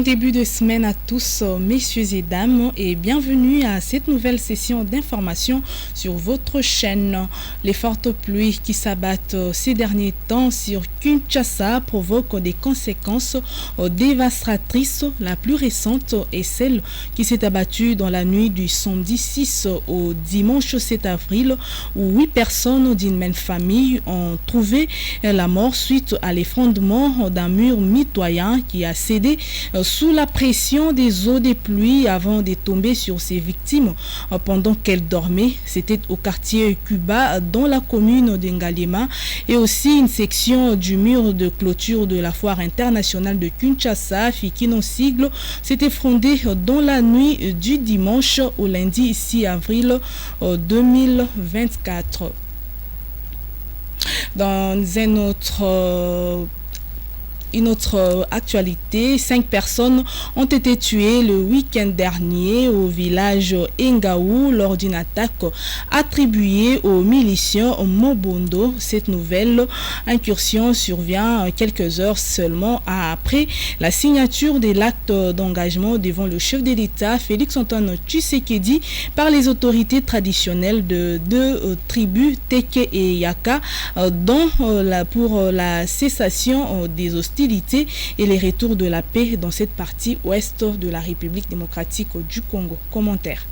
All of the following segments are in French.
Bon début de semaine à tous, messieurs et dames, et bienvenue à cette nouvelle session d'information sur votre chaîne. Les fortes pluies qui s'abattent ces derniers temps sur Kinshasa provoquent des conséquences dévastatrices. La plus récente est celle qui s'est abattue dans la nuit du samedi 6 au dimanche 7 avril, où 8 personnes d'une même famille ont trouvé la mort suite à l'effondrement d'un mur mitoyen qui a cédé sous la pression des eaux des pluies avant de tomber sur ses victimes pendant qu'elles dormaient. C'était au quartier Cuba dans la commune d'Ngalema, et aussi une section du mur de clôture de la foire internationale de Kinshasa, Fikino Sigle, s'est effondrée dans la nuit du dimanche au lundi 6 avril 2024. Dans une autre actualité, 5 personnes ont été tuées le week-end dernier au village Ngaou lors d'une attaque attribuée aux miliciens Mobondo. Cette nouvelle incursion survient quelques heures seulement après la signature de l'acte d'engagement devant le chef de l'État, Félix Antoine Tshisekedi, par les autorités traditionnelles de deux tribus, Teke et Yaka, pour la cessation des hostilités et les retours de la paix dans cette partie ouest de la République démocratique du Congo. Commentaire.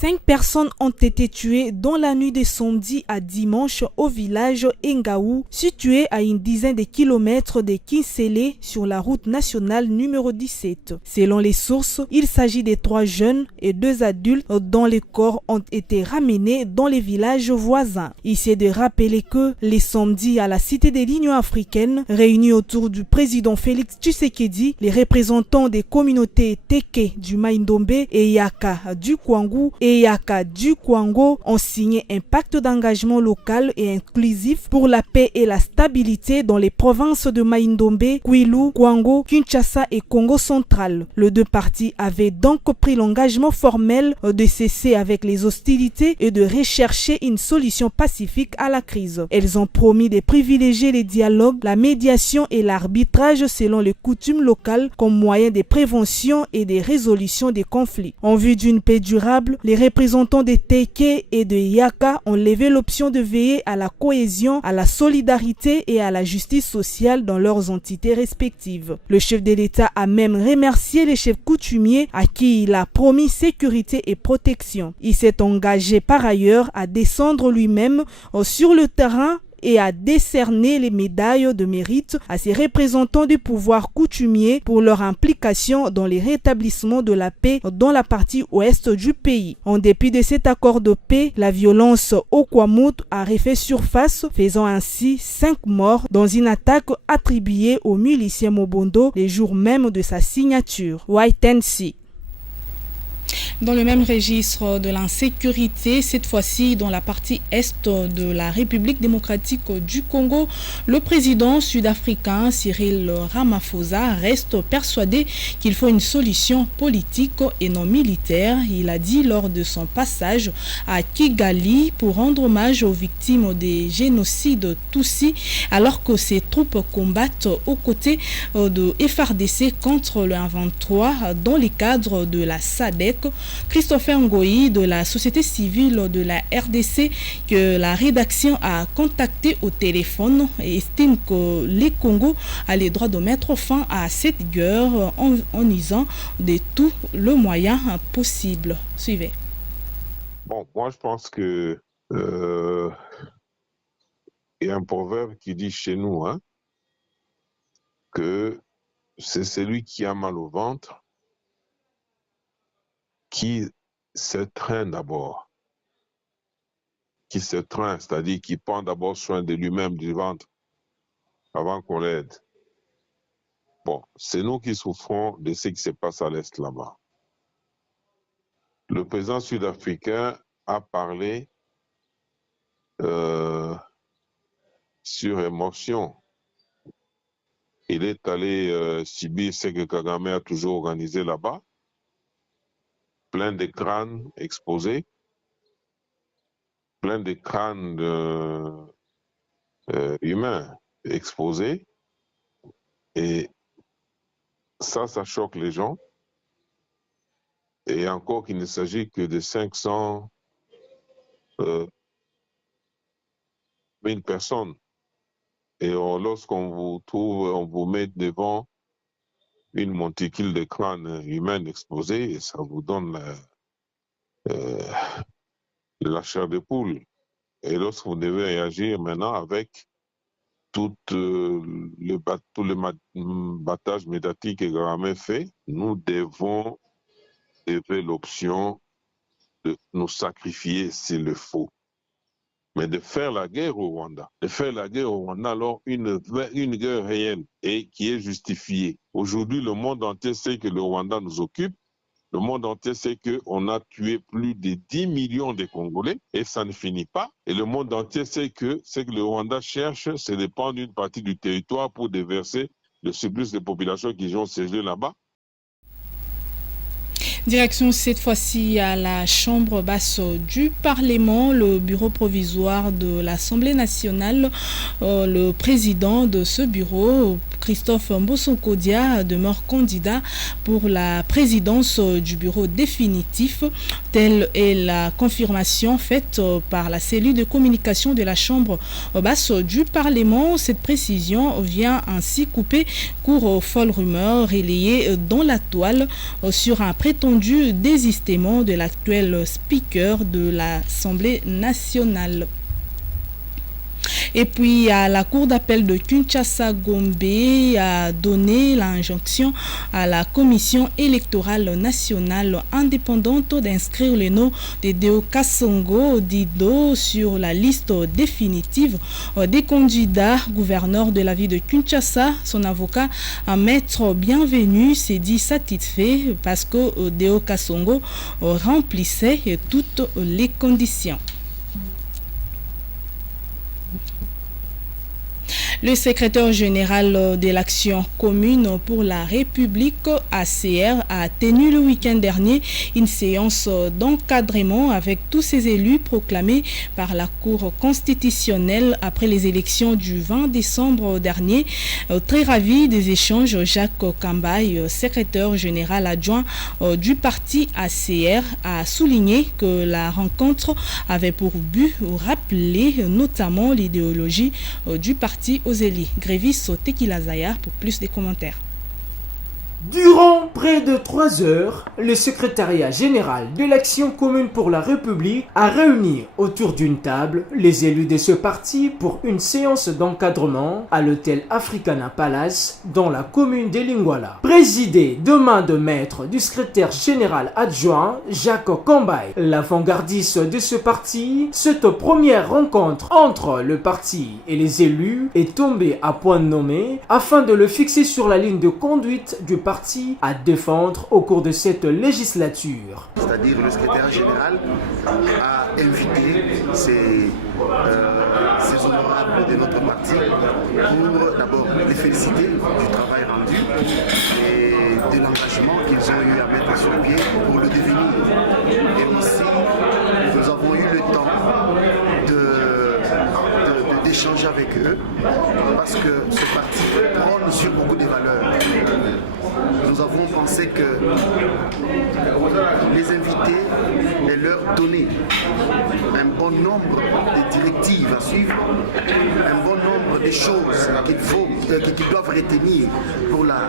5 personnes ont été tuées dans la nuit de samedi à dimanche au village Ngaou, situé à une dizaine de kilomètres de Kinsele sur la route nationale numéro 17. Selon les sources, il s'agit de 3 jeunes et 2 adultes dont les corps ont été ramenés dans les villages voisins. Il s'est de rappeler que les samedis à la Cité de l'Union africaine, réunis autour du président Félix Tshisekedi, les représentants des communautés Teke du Maindombe et Yaka du Kwangu et Yaka du Kwango ont signé un pacte d'engagement local et inclusif pour la paix et la stabilité dans les provinces de Maindombe, Kwilu, Kwango, Kinshasa et Congo central. Les deux parties avaient donc pris l'engagement formel de cesser avec les hostilités et de rechercher une solution pacifique à la crise. Elles ont promis de privilégier les dialogues, la médiation et l'arbitrage selon les coutumes locales comme moyen de prévention et de résolution des conflits. En vue d'une paix durable, les représentants des Teke et de Yaka ont levé l'option de veiller à la cohésion, à la solidarité et à la justice sociale dans leurs entités respectives. Le chef de l'État a même remercié les chefs coutumiers à qui il a promis sécurité et protection. Il s'est engagé par ailleurs à descendre lui-même sur le terrain et à décerner les médailles de mérite à ses représentants du pouvoir coutumier pour leur implication dans les rétablissements de la paix dans la partie ouest du pays. En dépit de cet accord de paix, la violence au Kwamut a refait surface, faisant ainsi 5 morts dans une attaque attribuée aux miliciens Mobondo les jours même de sa signature. White-and-See. Dans le même registre de l'insécurité, cette fois-ci dans la partie est de la République démocratique du Congo, le président sud-africain Cyril Ramaphosa reste persuadé qu'il faut une solution politique et non militaire. Il a dit lors de son passage à Kigali pour rendre hommage aux victimes des génocides Tutsis, alors que ses troupes combattent aux côtés de FARDC contre le 23 dans le cadre de la SADC. Christopher Ngoyi de la société civile de la RDC, que la rédaction a contacté au téléphone, et estime que les Congos a le droit de mettre fin à cette guerre en usant de tout le moyen possible. Suivez. Bon, moi je pense que il y a un proverbe qui dit chez nous que c'est celui qui a mal au ventre qui se traîne d'abord, c'est-à-dire qui prend d'abord soin de lui-même, du ventre, avant qu'on l'aide. Bon, c'est nous qui souffrons de ce qui se passe à l'Est là-bas. Le président sud-africain a parlé sur émotion. Il est allé subir ce que Kagame a toujours organisé là-bas, plein de crânes exposés, plein de crânes humains exposés, et Ça choque les gens. Et encore qu'il ne s'agit que de 500 000 personnes. Et lorsqu'on vous trouve, on vous met devant une monticule de crânes humains exposés, et ça vous donne la chair de poule. Et lorsque vous devez réagir maintenant avec tout le battage médiatique également fait, nous devons lever l'option de nous sacrifier s'il le faut. Mais de faire la guerre au Rwanda, alors une guerre réelle et qui est justifiée. Aujourd'hui, le monde entier sait que le Rwanda nous occupe. Le monde entier sait qu'on a tué plus de 10 millions de Congolais et ça ne finit pas. Et le monde entier sait que ce que le Rwanda cherche, c'est de prendre une partie du territoire pour déverser le surplus de populations qui ont séjourné là-bas. Direction cette fois-ci à la Chambre basse du Parlement, le bureau provisoire de l'Assemblée nationale. Le président de ce bureau, Christophe Mbosonkodia, demeure candidat pour la présidence du bureau définitif. Telle est la confirmation faite par la cellule de communication de la Chambre basse du Parlement. Cette précision vient ainsi couper court aux folles rumeurs relayées dans la toile sur un prétendu désistement de l'actuel speaker de l'Assemblée nationale. Et puis, la Cour d'appel de Kinshasa-Gombe a donné l'injonction à la Commission électorale nationale indépendante d'inscrire le nom de Deo Kasongo Dido sur la liste définitive des candidats gouverneurs de la ville de Kinshasa. Son avocat, Maître Bienvenu, s'est dit satisfait parce que Deo Kasongo remplissait toutes les conditions. Le secrétaire général de l'Action commune pour la République, ACR, a tenu le week-end dernier une séance d'encadrement avec tous ses élus proclamés par la Cour constitutionnelle après les élections du 20 décembre dernier. Très ravi des échanges, Jacques Kambaï, secrétaire général adjoint du parti ACR, a souligné que la rencontre avait pour but de rappeler notamment l'idéologie du parti aux élites. Grévis Tequila Zaya pour plus de commentaires. Durant près de 3 heures, le secrétariat général de l'Action commune pour la République a réuni autour d'une table les élus de ce parti pour une séance d'encadrement à l'hôtel Africana Palace dans la commune de Lingwala. Présidé de main de maître du secrétaire général adjoint Jacques Kambaï, l'avant-gardiste de ce parti, cette première rencontre entre le parti et les élus est tombée à point nommé afin de le fixer sur la ligne de conduite du parti à défendre au cours de cette législature. C'est-à-dire le secrétaire général a invité ces honorables de notre parti pour d'abord les féliciter du travail rendu et de l'engagement qu'ils ont eu à mettre sur pied pour le devenir. Et aussi, nous avons eu le temps d'échanger avec eux parce que ce parti prône sur beaucoup de valeurs. Nous avons pensé que les inviter et leur donner un bon nombre de directives à suivre, un bon nombre de choses qu'ils doivent retenir pour leur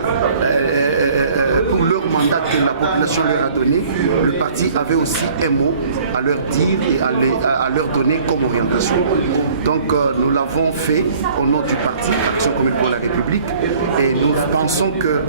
mandat que la population leur a donné. Le parti avait aussi un mot à leur dire et à leur donner comme orientation. Donc nous l'avons fait au nom du parti Action commune pour la République et nous pensons que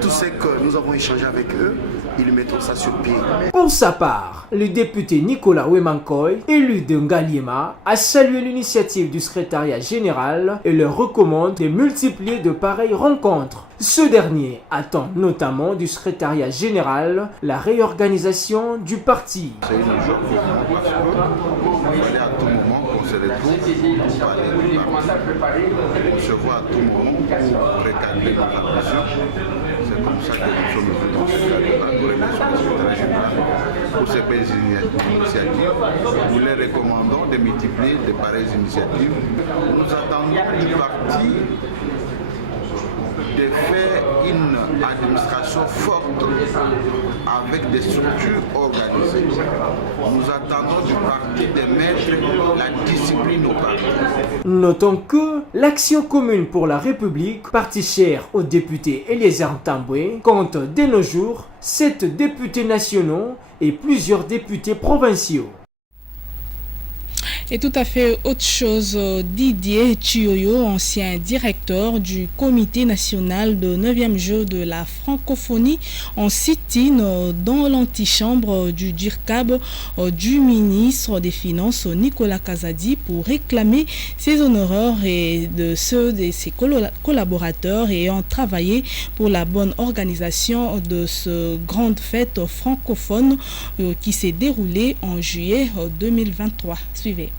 tout ce que nous avons échangé avec eux, ils mettront ça sur pied. Pour sa part, le député Nicolas Wemankoy, élu de Ngaliema, a salué l'initiative du secrétariat général et leur recommande de multiplier de pareilles rencontres. Ce dernier attend notamment du secrétariat général la réorganisation du parti. C'est une joie pour nous parce qu'il fallait à tout moment qu'on se retrouve pour parler du parti. On se voit à tout moment pour recadrer notre ambition. C'est comme ça que nous sommes venus dans ce cadre-là. Nous remercions le secrétaire général pour ces belles initiatives. Nous les recommandons de multiplier de pareilles initiatives. Nous attendons du parti de faire une administration forte avec des structures organisées. Nous attendons du parti de mettre la discipline au parti. Notons que l'Action commune pour la République, parti cher au député Eliezer Ntambwe, compte de nos jours 7 députés nationaux et plusieurs députés provinciaux. Et tout à fait autre chose, Didier Chioyo, ancien directeur du comité national de 9e jeu de la francophonie, en sit-in dans l'antichambre du DIRCAB du ministre des Finances Nicolas Kazadi pour réclamer ses honoraires et de ceux de ses collaborateurs ayant travaillé pour la bonne organisation de ce grande fête francophone qui s'est déroulée en juillet 2023. Suivez.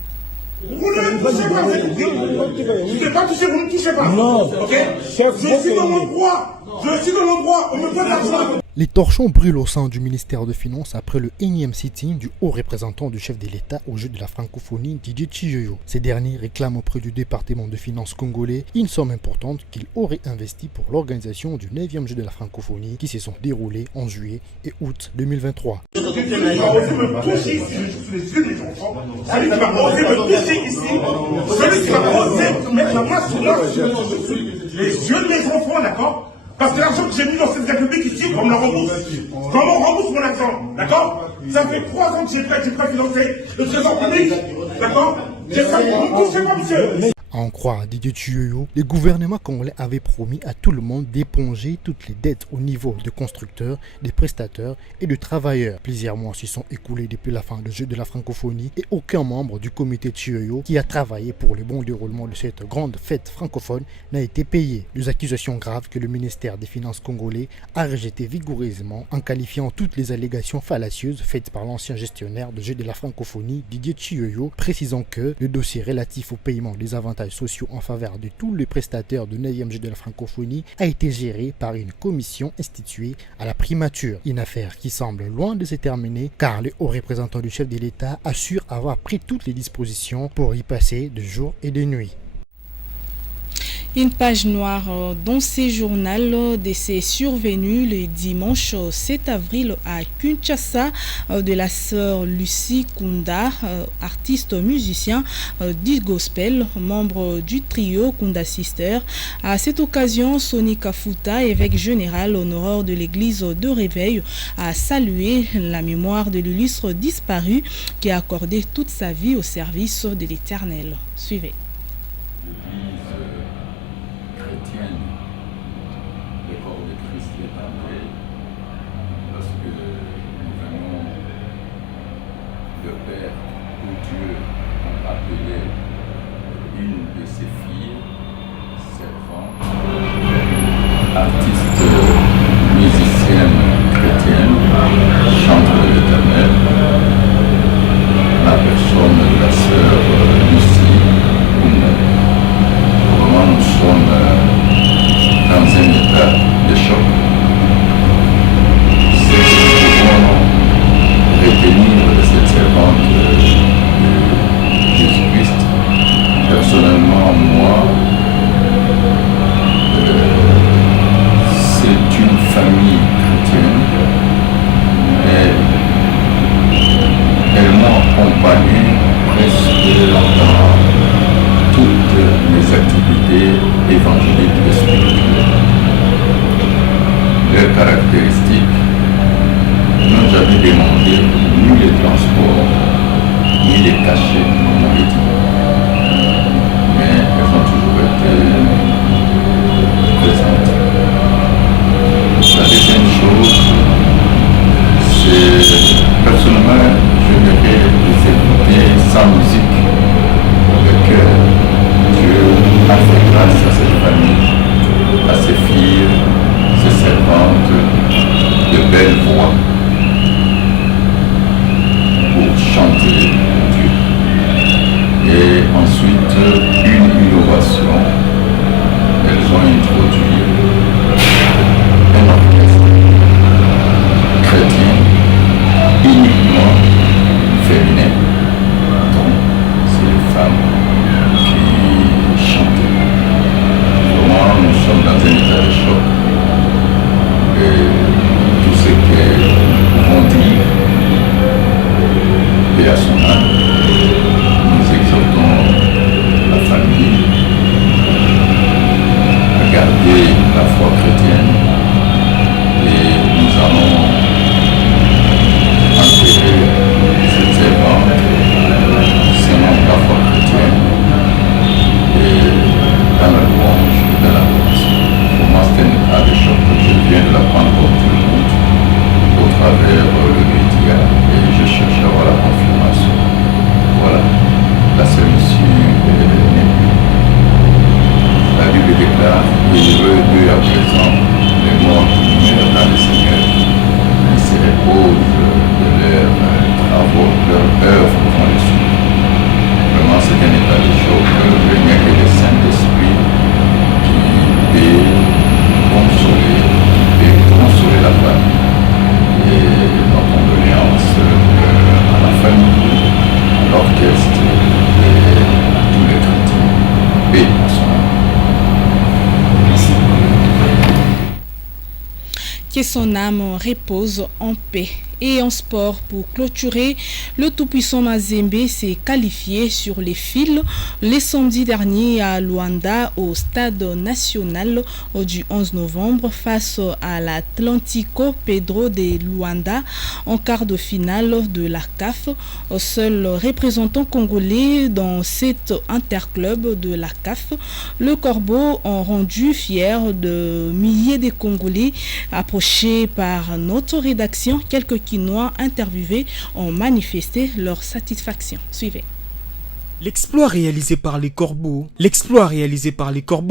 Vous ne touchez pas. Je ne sais pas toucher, vous ne touchez pas. Non. Ok. Je suis dans mon droit. Je suis dans mon droit. On me donne l'argent. Les torchons brûlent au sein du ministère de Finances après le énième sitting du haut représentant du chef de l'État au jeu de la francophonie, Didier Chioyo. Ces derniers réclament auprès du département de finances congolais une somme importante qu'il aurait investie pour l'organisation du 9e jeu de la francophonie qui se sont déroulés en juillet et août 2023. Celui qui va oser me toucher ici, sous les yeux des enfants, celui qui va oser me toucher ici, celui qui va oser mettre la main sur les yeux de mes enfants, d'accord? Parce que l'argent que j'ai mis dans cette république ici, on me le rembourse. Comment on rembourse mon argent, d'accord? Ça fait 3 ans que j'ai pas financé le trésor public, d'accord? J'ai ça, vous ne touchez pas, monsieur. À en croire Didier Chioyo, le gouvernement congolais avait promis à tout le monde d'éponger toutes les dettes au niveau des constructeurs, des prestataires et des travailleurs. Plusieurs mois se sont écoulés depuis la fin du jeu de la francophonie et aucun membre du comité Chioyo qui a travaillé pour le bon déroulement de cette grande fête francophone n'a été payé. Des accusations graves que le ministère des Finances congolais a rejetées vigoureusement en qualifiant toutes les allégations fallacieuses faites par l'ancien gestionnaire du jeu de la francophonie Didier Chioyo, précisant que le dossier relatif au paiement des avantages sociaux en faveur de tous les prestataires de 9e jeu de la francophonie a été géré par une commission instituée à la primature. Une affaire qui semble loin de se terminer car le haut représentant du chef de l'État assure avoir pris toutes les dispositions pour y passer de jour et de nuit. Une page noire dans ces journaux décès survenu le dimanche 7 avril à Kinshasa de la sœur Lucie Kunda, artiste musicien du gospel, membre du trio Kunda Sister. À cette occasion, Sonny Kafuta, évêque général honoraire de l'église de Réveil, a salué la mémoire de l'illustre disparu qui a accordé toute sa vie au service de l'Éternel. Suivez. Artiste, musicienne chrétienne, chante de l'Éternel, la personne de la sœur Lucie Kunda. Vraiment, nous sommes dans un état de choc. Ce que nous pouvons retenir de cette servante de Jésus-Christ, personnellement, moi, c'est une famille chrétienne et elle m'a accompagné presque dans toutes mes activités évangéliques et spirituelles. Leurs caractéristiques n'ont jamais demandé ni les transports, ni les cachets, comme on le dit. Mais elles ont toujours été présentes. La deuxième chose, c'est personnellement, je devrais les écouter sans musique. Le cœur, Dieu a fait grâce à cette famille, à ses filles, ses servantes, de belles voix pour chanter Dieu. Et ensuite, une innovation, elles ont introduit un orchestre chrétien uniquement féminin. Donc, c'est les femmes qui chantent. Vraiment, nous sommes dans un état de choc. Que son âme repose en paix. Et en sport, pour clôturer, le tout-puissant Mazembe s'est qualifié sur les fils le samedi dernier à Luanda au stade national du 11 novembre face à l'Atlantico Pedro de Luanda en quart de finale de la CAF. Seul représentant congolais dans cet interclub de la CAF, le Corbeau ont rendu fiers de milliers de Congolais approchés par notre rédaction. Quelques Quinois interviewés ont manifesté leur satisfaction. Suivez. L'exploit réalisé par les Corbeaux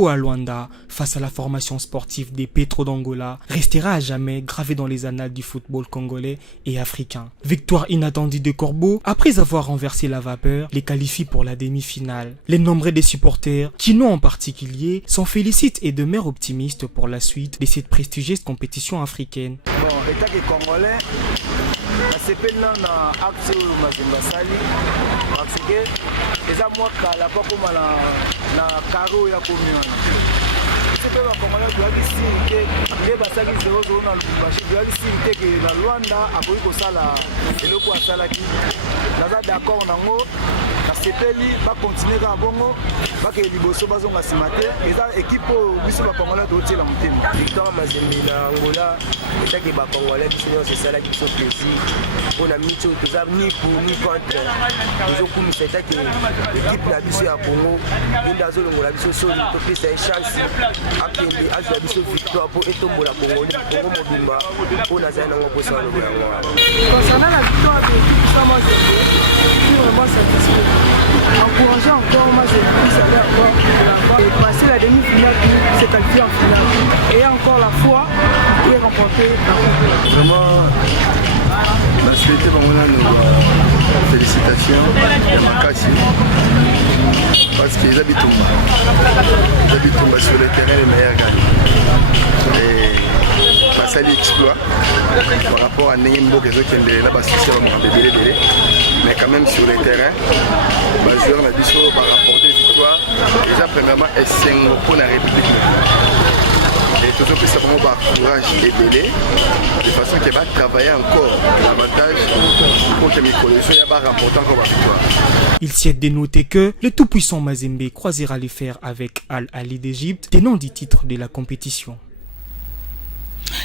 à Luanda face à la formation sportive des Petro d'Angola restera à jamais gravé dans les annales du football congolais et africain. Victoire inattendue des Corbeaux après avoir renversé la vapeur, les qualifie pour la demi-finale. Les nombreux des supporters, Quinois en particulier, s'en félicitent et demeurent optimistes pour la suite de cette prestigieuse compétition africaine. État congolais, nasepeli na acte oyo Mazembe asali parce que eza mwa kala po koma na karo ya komi wana mpe bakongolais toyaki siri te nde basaki 0-0 na lubumbashi toyaki siri te ke na Luanda akoki kosala eloko asalaki. Naza d'accord nango, nasepeli bakontinue kaka bongo bakee liboso bazonga nsima te. Eza ekipe oyo biso bakongolais totiela motema. Victoire Mazembe na Angola etaki bakongolais biso nyonso esalaki biso plaisir mpona miti oyo toza ni pour ni contre. Tozokumisa etaki ekipe na biso ya Congo nde azolongola biso soli topesa ye chance akende azwa biso victoire mpo etombola Congo mobimba mpo nazali nango mposa balobo yango wana. Concernant la victoire de Puissant Mazembe, je suis vraiment satisfait. Encourager encore Mazembe à aller encore là-bas et passer la demi-finale pour se qualifier en finale. Et encore la foi pour remporter la coupe. Vraiment, la société félicitations à Makassi parce qu'ils habitent sur le terrain les meilleurs gagnants. Et basali exploit par rapport à Nembo qui est là-bas, mais quand même sur le terrain, les joueurs ont rapporté victoire. Déjà premièrement, c'est pour la République. Et tout ça, c'est vraiment par courage et délai, de façon qu'il va travailler encore davantage pour que mes collègues soient rapportés encore la victoire. Il s'y est dénoté que le tout-puissant Mazembe croisera les fers avec Al-Ali d'Égypte, tenant du titre de la compétition.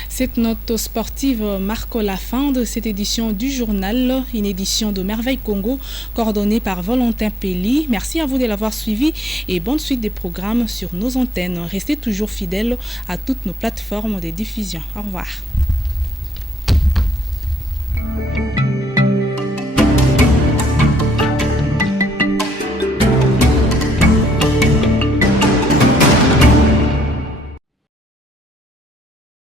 Cette note sportive marque la fin de cette édition du journal, une édition de Merveille Congo coordonnée par Valentin Pelli. Merci à vous de l'avoir suivi et bonne suite des programmes sur nos antennes. Restez toujours fidèles à toutes nos plateformes de diffusion. Au revoir.